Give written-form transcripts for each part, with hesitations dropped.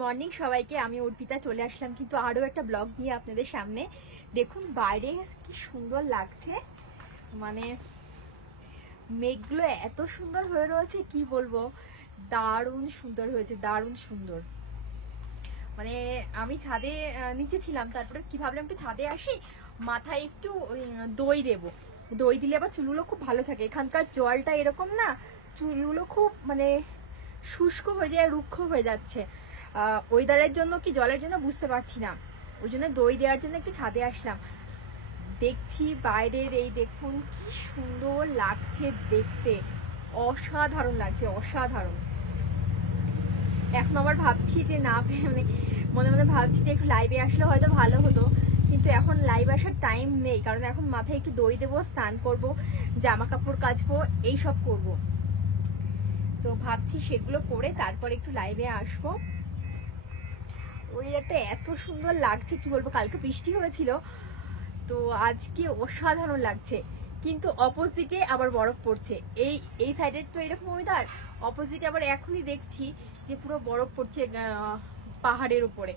Morning সবাইকে। আমি অর্পিতা চলে আসলাম কিন্তু আরও একটা ব্লগ নিয়ে আপনাদের সামনে। দেখুন বাইরে কি সুন্দর লাগছে, মানে মেঘগুলো এত সুন্দর হয়ে রয়েছে কি বলবো, দারুণ সুন্দর হয়েছে, দারুণ সুন্দর। মানে আমি ছাদে নিচে ছিলাম, তারপরে কি ভাবলাম একটু ছাদে আসি, মাথায় একটু দই দেবো, দই দিলে আবার চুলগুলো খুব ভালো থাকে। এখানকার জলটা এরকম না, চুলগুলো খুব মানে শুষ্ক হয়ে যায়, রুক্ষ হয়ে যাচ্ছে। ওয়েদারের জন্য কি জলের জন্য বুঝতে পারছি না, ওই জন্য দই দেওয়ার জন্য একটু ছাদে আসলাম। দেখছি বাইরের এই দেখুন কি সুন্দর লাগছে দেখতে, অসাধারণ লাগছে, অসাধারণ। এখন আবার ভাবছি যে না, মানে মনে মনে ভাবছি যে একটু লাইভে আসলে হয়তো ভালো হতো, কিন্তু এখন লাইভ আসার টাইম নেই, কারণ এখন মাথায় একটু দই দেবো, স্নান করব, জামা কাপড় কাচবো, এইসব করব। তো ভাবছি সেগুলো করে তারপর একটু লাইভে আসবো। ওয়েদারটা এত সুন্দর লাগছে কি বলবো, কালকে বৃষ্টি হয়েছিল, তো আজকে অসাধারণ লাগছে। কিন্তু অপোজিটে আবার বরফ পড়ছে, এই সাইডের তো এরকম ওয়েদার, অপোজিটে আবার এখনই দেখছি যে পুরো বরফ পড়ছে পাহাড়ের উপরে।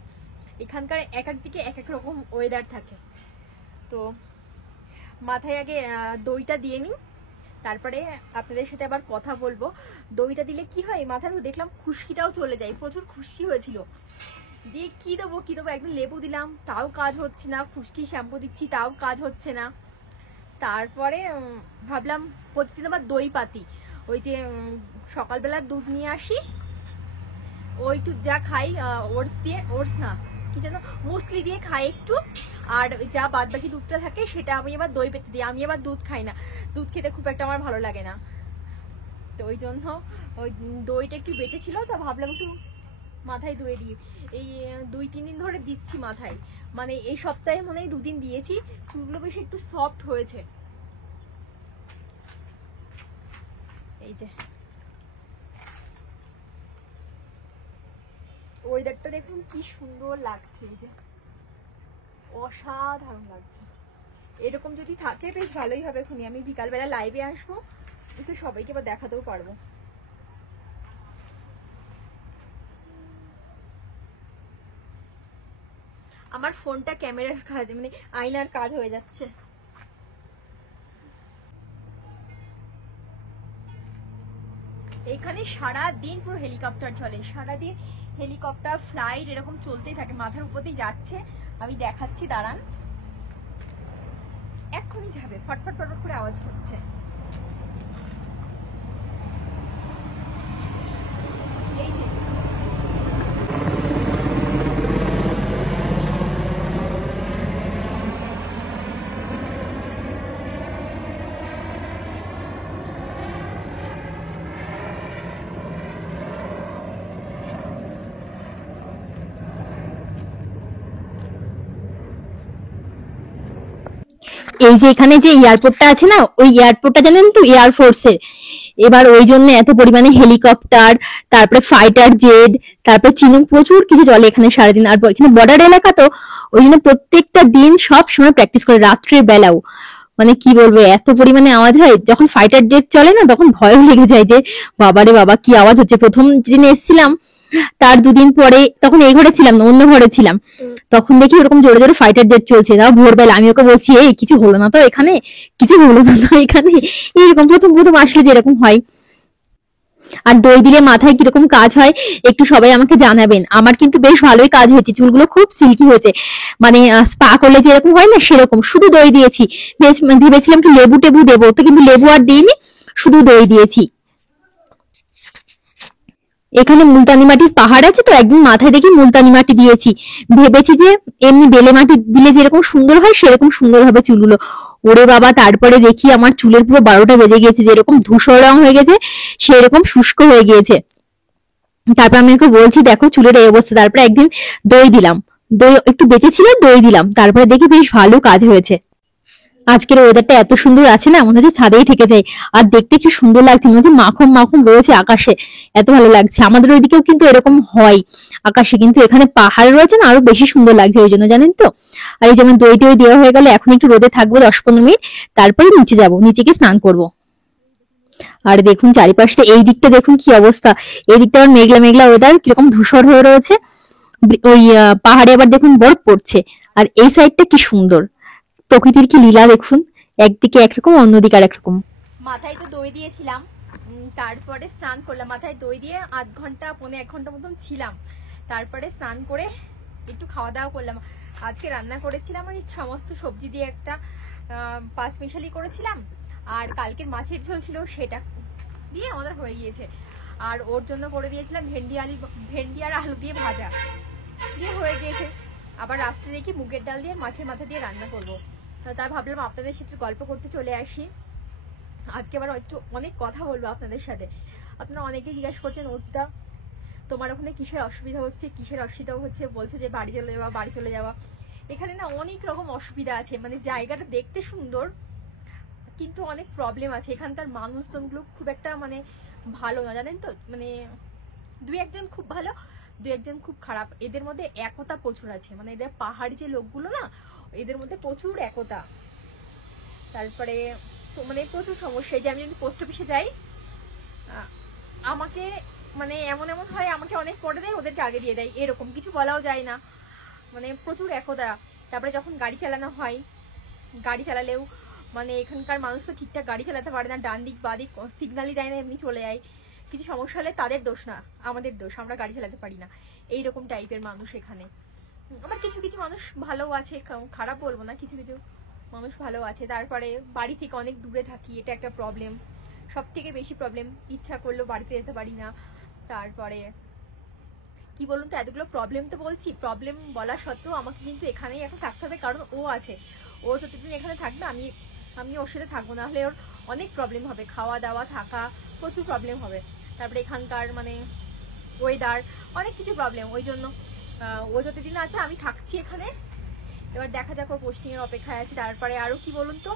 এখানকার এক এক দিকে এক এক রকম ওয়েদার থাকে। তো মাথায় আগে দইটা দিয়ে নিই, তারপরে আপনাদের সাথে আবার কথা বলবো। দইটা দিলে কি হয়, মাথার দেখলাম খুশকিটাও চলে যায়, প্রচুর খুশকি হয়েছিল। দিয়ে কি দেবো একদিন লেবু দিলাম, তাও কাজ হচ্ছে না, খুশকি শ্যাম্পু দিচ্ছি তাও কাজ হচ্ছে না। তারপরে ভাবলাম প্রতিদিন আবার দই পাতি, ওই যে সকালবেলা দুধ নিয়ে আসি, ওইটু যা খাই ওটস দিয়ে, ওটস না কি যেন মুসলি দিয়ে খাই একটু, আর যা বাদ বাকি দুধটা থাকে সেটা আমি আবার দই পেতে দিই। আমি আবার দুধ খাই না, দুধ খেতে খুব একটা আমার ভালো লাগে না, তো ওই জন্য ওই দইটা একটু বেঁচে ছিল, তো ভাবলাম একটু মাথায় ধুয়ে দিই। এই 2-3 দিন ধরে দিচ্ছি মাথায়, মানে এই সপ্তাহে মনে হয় 2 দিন দিয়েছি, চুলগুলো বেশ একটু সফট হয়েছে। এই যে ওয়েদারটা দেখুন কি সুন্দর লাগছে, এই যে অসাধারণ লাগছে। এরকম যদি থাকে বেশ ভালোই হবে। এখনই আমি বিকালবেলা লাইভে আসবো, একটু সবাইকে আবার দেখাতেও পারবো। আমার ফোনটা ক্যামেরার কাজ, মানে আয়নার কাজ হয়ে যাচ্ছে। এখানে সারা দিন পুরো হেলিকপ্টার চলে, সারাদিন হেলিকপ্টার ফ্লাইট এরকম চলতেই থাকে, মাথার উপর দিয়ে যাচ্ছে। আমি দেখাচ্ছি দাঁড়ান, এক্ষুনি যাবে, ফটফট ফটফট করে আওয়াজ করছে। এই যে এই যে এখানে যে এয়ারপোর্টটা আছে না, ওই এয়ারপোর্টটা জানেন তো এয়ারফোর্সের। এবার ওই জন্য এত পরিমাণে হেলিকপ্টার, তারপরে ফাইটার জেট, তারপরে চিনুক প্রচুর কিছু চলে এখানে সারাদিন। আর এখানে বর্ডার এলাকা তো, ওই জন্য প্রত্যেকটা দিন সব সময় প্র্যাকটিস করে, রাত্রের বেলাও। মানে কি বলবো, এত পরিমাণে আওয়াজ হয়। যখন ফাইটার জেট চলে না, তখন ভয়ও লেগে যায় যে বাবারে বাবা কি আওয়াজ হচ্ছে। প্রথম যেদিন এসেছিলাম তার 2 দিন পরে, তখন এই ঘরে ছিলাম না, অন্য ঘরে ছিলাম, তখন দেখি ওরকম জোরে জোরে ফাইটার জেট চলছে, তাও ভোরবেলা। আমি ওকে বলছি এই কিছু হলো না তো এখানে, কিছু হলো না তো এখানে, এরকম প্রথম প্রথম আসলে যেরকম হয়। আর দই দিলে মাথায় কিরকম কাজ হয় একটু সবাই আমাকে জানাবেন। আমার কিন্তু বেশ ভালোই কাজ হয়েছে, চুলগুলো খুব সিল্কি হয়েছে, মানে স্পা করলে যেরকম হয় না সেরকম। শুধু দই দিয়েছি, ভেবেছিলাম একটু লেবু টেবু দেবো, তো কিন্তু লেবু আর দিইনি, শুধু দই দিয়েছি। এখানে মুলতানি মাটির পাহাড় আছে, তো একদিন মাথায় দেখি মুলতানি মাটি দিয়েছি, ভেবেছি যে এমনি বেলে মাটি দিলে যেরকম সুন্দর হয় সেরকম সুন্দর হবে চুলগুলো। ওরে বাবা, তারপরে দেখি আমার চুলের পুরো 12টা বেজে গিয়েছে, যেরকম ধূসর রং হয়ে গেছে সেরকম শুষ্ক হয়ে গিয়েছে। তারপর আমি ওকে বলছি দেখো চুলের এই অবস্থা। তারপরে একদিন দই দিলাম, দই একটু বেঁচে ছিল, দই দিলাম, তারপরে দেখি বেশ ভালো কাজ হয়েছে। আজকের ওয়েদারটা এত সুন্দর আছে না, মনে হচ্ছে ছাদেই থেকে যাই। আর দেখতে কি সুন্দর লাগছে, মনে হচ্ছে মাখন মাখন রয়েছে আকাশে, এত ভালো লাগছে। আমাদের ওইদিকেও কিন্তু এরকম হয় আকাশে, কিন্তু এখানে পাহাড় রয়েছে না, আরো বেশি সুন্দর লাগছে ওই জন্য, জানেন তো। আর এই যেমন দই টই দেওয়া হয়ে গেলে এখন একটু রোদে থাকবো 10-15 মিনিট, তারপরে নিচে যাবো, নিচে গিয়ে স্নান করবো। আর দেখুন চারিপাশটা, এই দিকটা দেখুন কি অবস্থা, এই দিকটা আবার মেঘলা মেঘলা ওয়েদার, কিরকম ধূসর হয়ে রয়েছে। ওই পাহাড়ে আবার দেখুন বরফ পড়ছে। আর এই সাইডটা কি সুন্দর, প্রকৃতির কি লীলা দেখুন, একদিকে একরকম অন্যদিকে আর একরকম। মাথায় তো দই দিয়েছিলাম, তারপরে স্নান করলাম, মাথায় দই দিয়ে আধ ঘন্টা 1.5 ঘন্টা মতন ছিলাম, তারপরে স্নান করে একটু খাওয়া দাওয়া করলাম। আজকে রান্না করেছিলাম ওই সমস্ত সবজি দিয়ে একটা পাঁচমিশালি করেছিলাম, আর কালকের মাছের ঝোল ছিল সেটা দিয়ে আমাদের হয়ে গিয়েছে। আর ওর জন্য করে দিয়েছিলাম ভেন্ডি আর আলু দিয়ে ভাজা, দিয়ে হয়ে গিয়েছে। আবার রাত্রে দেখি মুগের ডাল দিয়ে মাছের মাথা দিয়ে রান্না করবো। তাই ভাবলাম আপনাদের সাথে গল্প করতে চলে আসি। আজকে আবার একটু অনেক কথা বলবো আপনাদের সাথে। আপনারা অনেকেই জিজ্ঞাসা করছেন, ওটা তোমার ওখানে কিসের অসুবিধা হচ্ছে, কিসের অসুবিধা হচ্ছে, বলছে যে বাড়ি চলে যাওয়া। এখানে না অনেক রকম অসুবিধা আছে, মানে জায়গাটা দেখতে সুন্দর কিন্তু অনেক প্রবলেম আছে। এখানকার মানুষজনগুলো খুব একটা মানে ভালো না, জানেন তো, মানে 2-1 জন খুব ভালো, 2-1 জন খুব খারাপ। এদের মধ্যে একতা প্রচুর আছে, মানে এদের পাহাড়ি যে লোকগুলো না, এদের মধ্যে প্রচুর একতা। তারপরে তো মানে প্রচুর সমস্যা। এই যে আমি যদি পোস্ট অফিসে যাই, আমাকে মানে এমন হয় আমাকে অনেক পরে দেয়, ওদেরকে আগে দিয়ে দেয়, এরকম কিছু বলাও যায় না, মানে প্রচুর একতা। তারপরে যখন গাড়ি চালানো হয়, গাড়ি চালালেও মানে এখানকার মানুষ তো ঠিকঠাক গাড়ি চালাতে পারে না, ডান দিক বাঁ দিক সিগন্যালই দেয় না, এমনি চলে যায়। কিছু সমস্যা হলে তাদের দোষ না, আমাদের দোষ, আমরা গাড়ি চালাতে পারি না, এইরকম টাইপের মানুষ এখানে। আবার কিছু কিছু মানুষ ভালো আছে, খারাপ বলবো না, কিছু কিছু মানুষ ভালো আছে। তারপরে বাড়ি থেকে অনেক দূরে থাকি, এটা একটা প্রবলেম, সব থেকে বেশি প্রবলেম। ইচ্ছা করলেও বাড়িতে যেতে পারি না। তারপরে কি বলুন তো, এতগুলো প্রবলেম তো বলছি, প্রবলেম বলা সত্ত্বেও আমাকে কিন্তু এখানেই এখন থাকতে হবে, কারণ ও আছে। ও যতদিন এখানে থাকবে আমি ওর সাথে থাকবো, না হলে ওর অনেক প্রবলেম হবে, খাওয়া দাওয়া থাকা প্রচুর প্রবলেম হবে। তারপরে এখানকার মানে ওয়েদার, অনেক কিছু প্রবলেম। ওই জন্য ও যতদিন আছে আমি থাকছি এখানে। এবার দেখা যাক, ওর পোস্টিংয়ের অপেক্ষায় আছি। তারপরে আরও কি বলুন তো,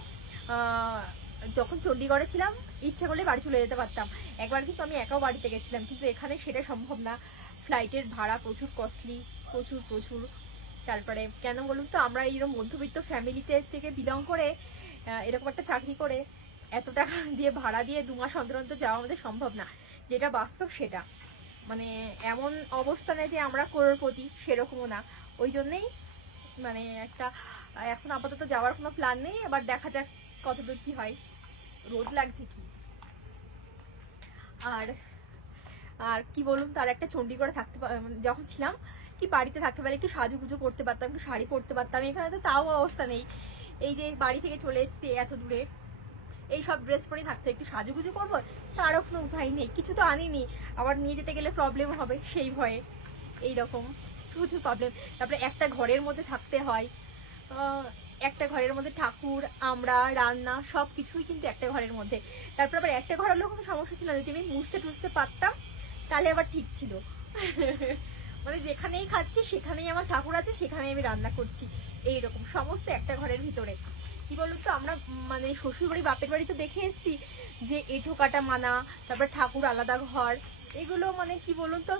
যখন চণ্ডীগড়ে ছিলাম ইচ্ছা করলে বাড়ি চলে যেতে পারতাম। একবার কিন্তু আমি একাও বাড়িতে গেছিলাম, কিন্তু এখানে সেটা সম্ভব না। ফ্লাইটের ভাড়া প্রচুর কস্টলি, প্রচুর। তারপরে কেন বলুন তো, আমরা এইরকম মধ্যবিত্ত ফ্যামিলিতে থেকে বিলং করে, এরকম একটা চাকরি করে এত টাকা দিয়ে ভাড়া দিয়ে 2 মাস অন্তর অন্তর যাওয়া আমাদের সম্ভব না, যেটা বাস্তব সেটা। মানে এমন অবস্থানে যে আমরা করোড়পতি সেরকমও না। ওই জন্যেই মানে একটা এখন আপাতত যাওয়ার কোনো প্ল্যান নেই। এবার দেখা যাক কতদূর কি হয়। রোদ লাগছে কি। আর আর কি বলুন, তার একটা চণ্ডীগড়ে থাকতে যখন ছিলাম, কি বাড়িতে থাকতে পারে, একটু সাজুগুজু করতে পারতাম, একটু শাড়ি পরতে পারতাম। এখানে তো তাও অবস্থা নেই। এই যে বাড়ি থেকে চলে এসছে এত দূরে, এই সব ড্রেস পরে থাকতে, একটু সাজুগুজু করবো, তারও কোনো উপায় নেই। কিছু তো আনিনি, আবার নিয়ে যেতে গেলে প্রবলেম হবে সেই ভয়ে, এইরকম প্রচুর প্রবলেম। তারপরে একটা ঘরের মধ্যে থাকতে হয়, একটা ঘরের মধ্যে ঠাকুর, আমরা, রান্না, সব কিছুই কিন্তু একটা ঘরের মধ্যে। তারপর আবার একটা ঘর হলেও কোনো সমস্যা ছিল না, যদি আমি মুছতে টুছতে পারতাম তাহলে আবার ঠিক ছিল। মানে যেখানেই খাচ্ছি সেখানেই আমার ঠাকুর আছে, সেখানেই আমি রান্না করছি, এইরকম সমস্ত একটা ঘরের ভিতরে। কি বলুন তো, আমরা মানে শ্বশুর বাড়ি বাপের বাড়ি তো দেখে এসছি যে এঁঠো কাটা মানা, তারপর ঠাকুর আলাদা ঘর, এগুলো মানে কি বলুন তো,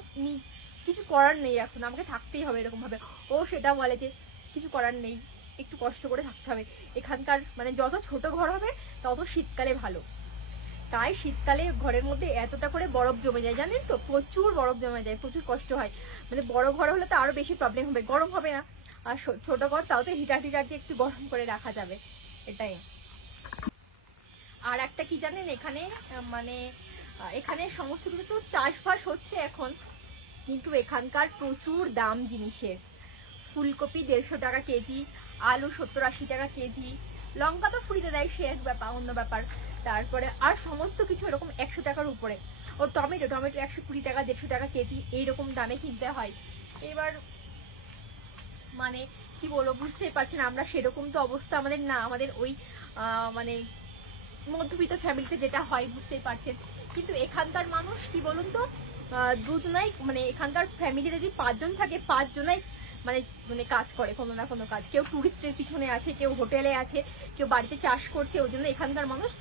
কিছু করার নেই, এখন আমাকে থাকতেই হবে এরকম ভাবে। ও সেটা বলে যে কিছু করার নেই, একটু কষ্ট করে থাকতে হবে। এখানকার মানে যত ছোট ঘর হবে তত শীতকালে ভালো, তাই শীতকালে ঘরের মধ্যে এতটা করে বরফ জমে যায়, জানেন তো, প্রচুর বরফ জমে যায়, প্রচুর কষ্ট হয়। মানে বড় ঘর হলে তো আরো বেশি প্রবলেম হবে, গরম হবে না। আর ছোট ঘর তাও তো হিটার দিয়ে একটু গরম করে রাখা যাবে, এটাই। আর একটা কি জানেন, এখানে মানে এখানে সমস্ত কিছু তো চাষবাস হচ্ছে এখন, কিন্তু এখানকার প্রচুর দাম জিনিসের। ফুলকপি 150 টাকা কেজি, আলু 70-80 টাকা কেজি, লঙ্কা তো ফ্রিতে দেয়, সে এক ব্যাপার, অন্য ব্যাপার। তারপরে আর সমস্ত কিছু এরকম 100 টাকার উপরে। ও টমেটো 120 টাকা, 150 টাকা কেজি, এইরকম দামে কিনতে হয়। এবার মানে কি বলবো, বুঝতেই পারছেন, আমরা সেরকম তো অবস্থা আমাদের না, আমাদের ওই মানে মধ্যবিত্ত ফ্যামিলিতে যেটা হয় বুঝতেই পারছেন। কিন্তু এখানকার মানুষ কি বলুন তো, দুজনাই মানে এখানকার ফ্যামিলিতে যদি 5 জন থাকে, 5 জনাই মানে মানে কাজ করে, কোনো না কোনো কাজ। কেউ টুরিস্টের পিছনে আছে, কেউ হোটেলে আছে, কেউ বাড়িতে চাষ করছে। ওই জন্য এখানকার মানুষ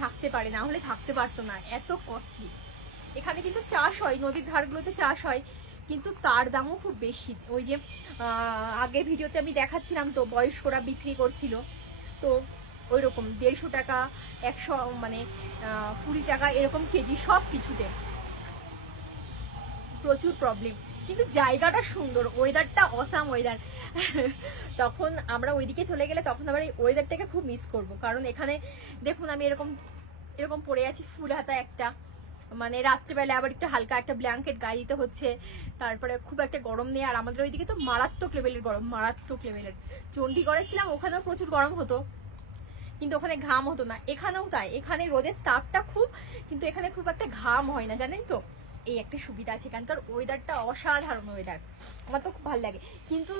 থাকতে পারে, না হলে থাকতে পারতো না, এত কস্টলি। এখানে কিন্তু চাষ হয়, নদীর ধারগুলোতে চাষ হয়, কিন্তু তার দামও খুব বেশি। ওই যে আগের ভিডিওতে আমি দেখাচ্ছিলাম তো, বয়স্করা বিক্রি করছিল, তো ওই রকম 150 টাকা, 100 মানে 20 টাকা এরকম কেজি, সব কিছুতে প্রচুর প্রবলেম। কিন্তু জায়গাটা সুন্দর, ওয়েদারটা অসাম ওয়েদার। তখন আমরা ওইদিকে চলে গেলে তখন আবার এই ওয়েদারটাকে খুব মিস করব, কারণ এখানে দেখুন আমি এরকম এরকম পরে আছি ফুল হাতা একটা, মানে রাত্রেবেলা আবার একটু হালকা একটা ব্ল্যাঙ্কেট গায়ে দিতে হচ্ছে, তারপরে খুব একটা গরম নেই। আর আমাদের ওইদিকে তো মারাত্মক লেভেলের গরম, মারাত্মক লেভেলের। চণ্ডীগড়ে ছিলাম, ওখানেও প্রচুর গরম হতো, কিন্তু ওখানে ঘাম হতো না। এখানেও তাই, এখানে রোদের তাপটা খুব, কিন্তু এখানে খুব একটা ঘাম হয় না, জানেন তো। এই একটা সুবিধা আছে, এখানকার ওয়েদারটা অসাধারণ ওয়েদার, আমার তো খুব ভালো লাগে। কিন্তু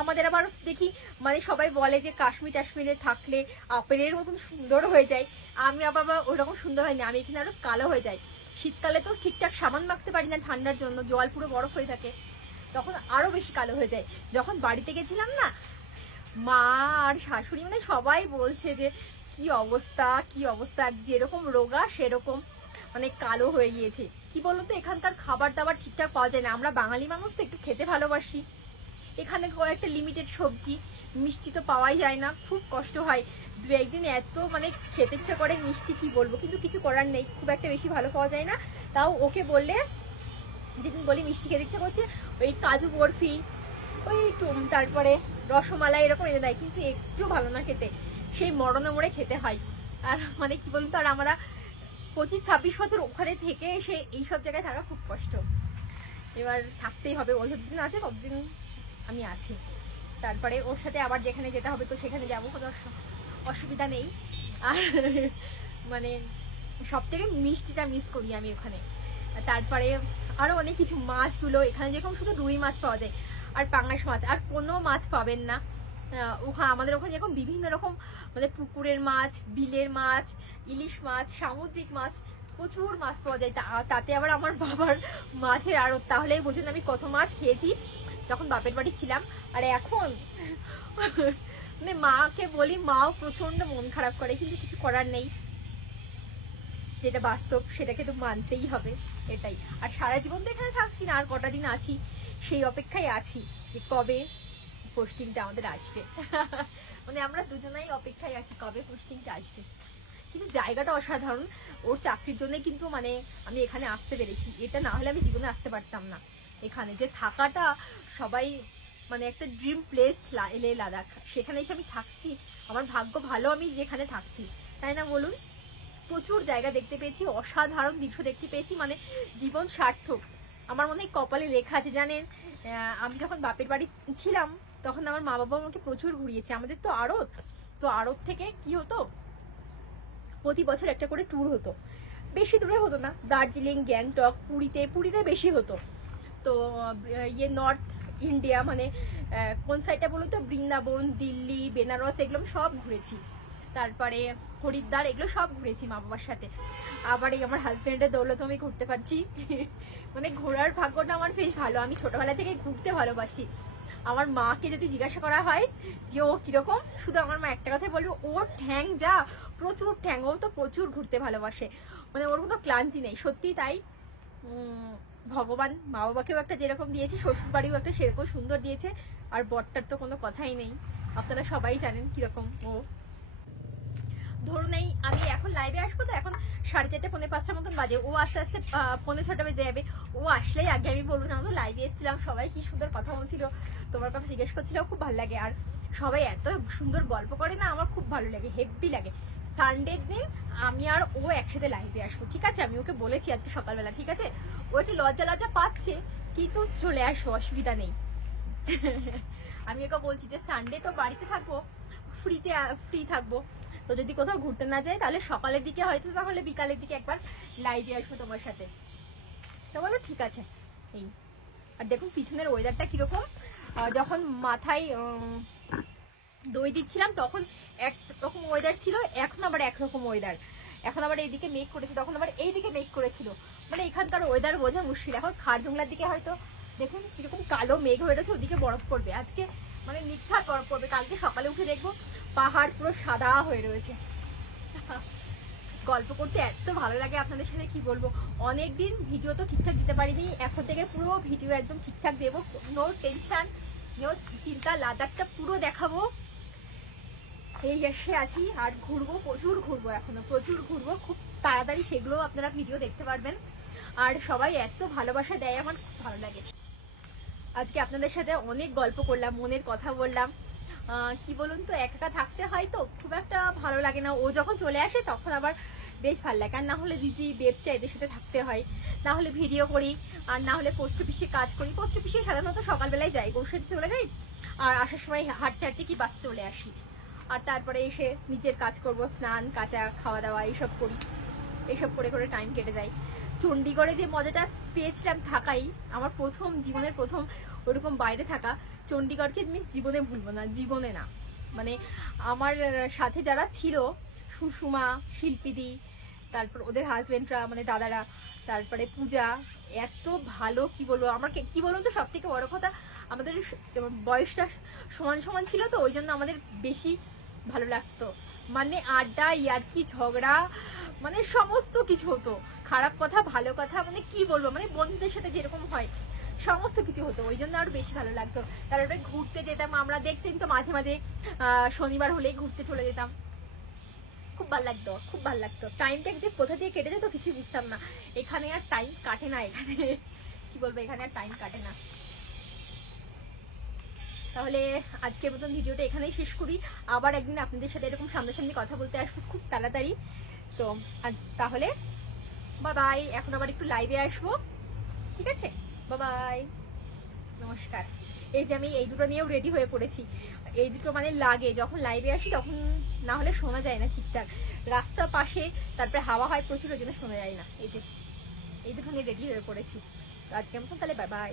আমাদের আবার দেখি মানে সবাই বলে যে কাশ্মীর টাশ্মীরে থাকলে আপেলের মতন সুন্দর হয়ে যায়। আমি আবার ওইরকম সুন্দর হয়নি, আমি এখানে আরো কালো হয়ে যাই। শীতকালে তো ঠিকঠাক সাবান মাখতে পারি না ঠান্ডার জন্য, জল পুরো বরফ হয়ে থাকে, তখন আরো বেশি কালো হয়ে যায়। যখন বাড়িতে গেছিলাম না, মা আর শাশুড়ি মানে সবাই বলছে যে কি অবস্থা কি অবস্থা, যেরকম রোগা সেরকম মানে কালো হয়ে গিয়েছে। কি বলতো, এখানকার খাবার দাবার ঠিকঠাক পাওয়া যায় না। আমরা বাঙালি মানুষ তো একটু খেতে ভালোবাসি, এখানে কয়েকটা লিমিটেড সবজি, মিষ্টি তো পাওয়াই যায় না, খুব কষ্ট হয়। দু একদিন এত মানে খেতে ইচ্ছে করে মিষ্টি, কি বলবো, কিন্তু কিছু করার নেই, খুব একটা বেশি ভালো পাওয়া যায় না। তাও ওকে বললে যেদিন বলি মিষ্টি খেতে ইচ্ছে করছে, ওই কাজু বরফি, ওই তারপরে রসমালাই এরকম এনে দেয়, কিন্তু একটু ভালো না খেতে, সেই মরণে মরে খেতে হয়। আর মানে কি বলুন তো, আর আমরা 25-26 বছর ওখানে থেকে এসে এইসব জায়গায় থাকা খুব কষ্ট। এবার থাকতেই হবে, ও যতদিন আছে ততদিন আমি আছি, তারপরে ওর সাথে আবার যেখানে যেতে হবে তো সেখানে যাবো, কোনো অসুবিধা নেই। আর মানে সব থেকে মিষ্টিটা মিস করি আমি ওখানে। তারপরে আরো অনেক কিছু মাছগুলো, এখানে যেরকম শুধু রুই মাছ পাওয়া যায় আর পাঙাশ মাছ, আর কোনো মাছ পাবেন না। ওখানে আমাদের ওখানে যেরকম বিভিন্ন রকম মানে পুকুরের মাছ, বিলের মাছ, ইলিশ মাছ, সামুদ্রিক মাছ, প্রচুর মাছ পাওয়া যায়। তাতে আবার আমার বাবার মাছের আড়ত, তাহলেই বুঝুন আমি কত মাছ খেয়েছি যখন বাপের বাড়ি ছিলাম। আর এখন মানে মাকে বলি, মাও প্রচন্ড মন খারাপ করে, কিন্তু কিছু করার নেই, যেটা বাস্তব সেটাকে তো মানতেই হবে, এটাই। আর সারা জীবন তো এখানে থাকছি না, আর কটা দিন আছি সেই অপেক্ষায় আছি যে কবে পোস্টিংটা আমাদের আসবে। মানে আমরা দুজনাই অপেক্ষায় আছি কবে পোস্টিংটা আসবে। কিন্তু জায়গাটা অসাধারণ, ওর চাকরির জন্য কিন্তু মানে আমি এখানে আসতে পেরেছি, এটা না হলে আমি জীবনে আসতে পারতাম না। এখানে যে থাকাটা সবাই মানে একটা ড্রিম প্লেস লে লাদাখ, সেখানে এসে আমি থাকছি, আমার ভাগ্য ভালো আমি যেখানে থাকছি, তাই না বলুন। প্রচুর জায়গা দেখতে পেয়েছি, অসাধারণ দৃশ্য দেখতে পেয়েছি, মানে জীবন সার্থক। আমার মনে হয় কপালে লেখা আছে, জানেন আমি যখন বাপের বাড়ি ছিলাম তখন আমার মা বাবা আমাকে প্রচুর ঘুরিয়েছে। আমাদের তো আড়ত, তো আড়ত থেকে কি হতো, প্রতি বছর একটা করে ট্যুর হতো, বেশি দূরে হতো না, দার্জিলিং, গ্যাংটক, পুরীতে বেশি হতো। তো ইয়ে নর্থ ইন্ডিয়া মানে কোন সাইডটা বলুন তো, বৃন্দাবন, দিল্লি, বেনারস, এগুলো আমি সব ঘুরেছি। তারপরে হরিদ্বার, এগুলো সব ঘুরেছি মা বাবার সাথে। আবার এই আমার হাজবেন্ডের দৌলতে আমি ঘুরতে পারছি। মানে ঘোরার ভাগ্যটা আমার বেশ ভালো, আমি ছোটবেলা থেকে ঘুরতে ভালোবাসি। আমার মাকে যদি জিজ্ঞাসা করা হয় যে ও কিরকম, শুধু আমার মা একটা কথাই বলবে, ওর ঠ্যাং যা, প্রচুর ঠ্যাং, ও তো প্রচুর ঘুরতে ভালোবাসে, মানে ওর কোনো ক্লান্তি নেই, সত্যি তাই। ভগবান মা বাবাকেও একটা যেরকম দিয়েছে, শ্বশুর বাড়িও একটা সেরকম সুন্দর দিয়েছে। আর বরটার তো কোনো কথাই নেই, আপনারা সবাই জানেন কিরকম ও। ধরুন এই আমি এখন লাইভে আসবো, তো এখন 4:30 পৌনে 5টার মতন বাজে, ও আস্তে আস্তে 5:45 বেজে যাবে। ও আসলেই আগে আমি বলবো না, আমরা লাইভে এসেছিলাম, সবাই কি সুন্দর কথা বলছিল, তোমার কথা জিজ্ঞেস করছিল, খুব ভালো লাগে। আর সবাই এত সুন্দর গল্প করে না, আমার খুব ভালো লাগে, হেভি লাগে। সানডের দিন আমি আর ও একসাথে লাইভে আসবো, ঠিক আছে, আমি ওকে বলেছি আজকে সকালবেলা, ঠিক আছে। ও একটু লজ্জা লজ্জা পাচ্ছে, কিন্তু চলে আসবো, অসুবিধা নেই। আমি ওকে বলছি যে সানডে তো বাড়িতে থাকবো, ফ্রি থাকবো, তো যদি কোথাও ঘুরতে না যাই তাহলে সকালের দিকে হয়তো, তাহলে বিকালের দিকে একবার লাইভে আসবো তোমার সাথে। তো বলো ঠিক আছে। এই আর দেখুন পিছনের ওয়েদারটা কিরকম, যখন মাথায় দই দিচ্ছিলাম তখন একরকম ওয়েদার ছিল, এখন আবার একরকম ওয়েদার। এখন আবার এইদিকে মেঘ করেছে, তখন আবার এইদিকে মেঘ করেছিল, মানে এখানকার ওয়েদার বোঝা মুশকিল। এখন খারদুংলার দিকে হয়তো দেখুন কিরকম কালো মেঘ হয়ে রয়েছে, ওদিকে বরফ পড়বে আজকে, মানে নির্ঘাত বরফ পড়বে। কালকে সকালে উঠে দেখবো পাহাড় পুরো সাদা হয়ে রয়েছে। গল্প করতে এত ভালো লাগে আপনাদের সাথে, কি বলবো। অনেকদিন ভিডিও তো ঠিকঠাক দিতে পারিনি, এখন থেকে পুরো ভিডিও একদম ঠিকঠাক দেবো, নো টেনশন, নো চিন্তা। লাদাখটা পুরো দেখাবো, এই এসে আছি। আর ঘুরবো, প্রচুর ঘুরবো, এখনো প্রচুর ঘুরবো, খুব তাড়াতাড়ি সেগুলো আপনারা ভিডিও দেখতে পারবেন। আর সবাই এত ভালোবাসা দেয়, আমার খুব ভালো লাগে। আজকে আপনাদের সাথে অনেক গল্প করলাম, মনের কথা বললাম। কি বলুন তো, একা একা থাকতে হয় তো খুব একটা ভালো লাগে না। ও যখন চলে আসে তখন আবার বেশ ভালো লাগে। আর না হলে দিদি বেবচা এদের সাথে থাকতে হয়, না হলে ভিডিও করি, আর না হলে পোস্ট অফিসে কাজ করি। পোস্ট অফিসে সাধারণত সকালবেলায় যাই, ওর সাথে চলে যাই, আর আসার সময় হাঁটতে হাঁটতে কি বাস চলে আসি। আর তারপরে এসে নিজের কাজ করব, স্নান, কাচা, খাওয়া দাওয়া এইসব করি। এইসব করে করে টাইম কেটে যায়। চণ্ডীগড়ে যে মজাটা পেয়েছিলাম থাকাই, আমার প্রথম জীবনের প্রথম ওরকম বাইরে থাকা, চণ্ডীগড়কে আমি জীবনে ভুলবো না, জীবনে না। মানে আমার সাথে যারা ছিল, সুষমা, শিল্পীদি, তারপর ওদের হাজবেন্ডরা মানে দাদারা, তারপরে পূজা, এত ভালো কি বলবো। আমার কি বলুন তো, সব থেকে বড় কথা আমাদের বয়সটা সমান সমান ছিল, তো ওই জন্য আমাদের বেশি ভালো লাগতো। মানে আড্ডা, ইয়ার্কি, ঝগড়া, মানে সমস্ত কিছু হতো। খারাপ কথা, ভালো কথা, মানে কি বলবো, মানে বন্ধুদের সাথে যেরকম হয় সমস্ত কিছু হতো। ওই জন্য আরো বেশি ভালো লাগতো। তারপরে ঘুরতে যেতাম আমরা, দেখতেন তো মাঝে মাঝে শনিবার হলেই ঘুরতে চলে যেতাম। খুব ভালো লাগতো, খুব ভালো লাগতো। টাইমটা যে কোথা দিয়ে কেটে যেত কিছু বুঝতাম না। এখানে আর টাইম কাটে না, এখানে কি বলবো, এখানে আর টাইম কাটে না। তাহলে আজকের মতন ভিডিওটা এখানেই শেষ করি। আবার একদিন আপনাদের সাথে এরকম সামনাসামনি কথা বলতে আসবো খুব তাড়াতাড়ি। তো তাহলে বাই বাই। এখন আবার একটু লাইভে আসবো, ঠিক আছে? বাই বাই, নমস্কার। এই যে আমি এই দুটো নিয়েও রেডি হয়ে পড়েছি। এই দুটো মানে লাগে যখন লাইভে আসি, তখন না হলে শোনা যায় না ঠিকঠাক। রাস্তার পাশে, তারপরে হাওয়া হয় প্রচুর, ওই জন্য শোনা যায় না। এই যে এই দুটো নিয়ে রেডি হয়ে পড়েছি। তো আজকের মতন তাহলে বাই বাই।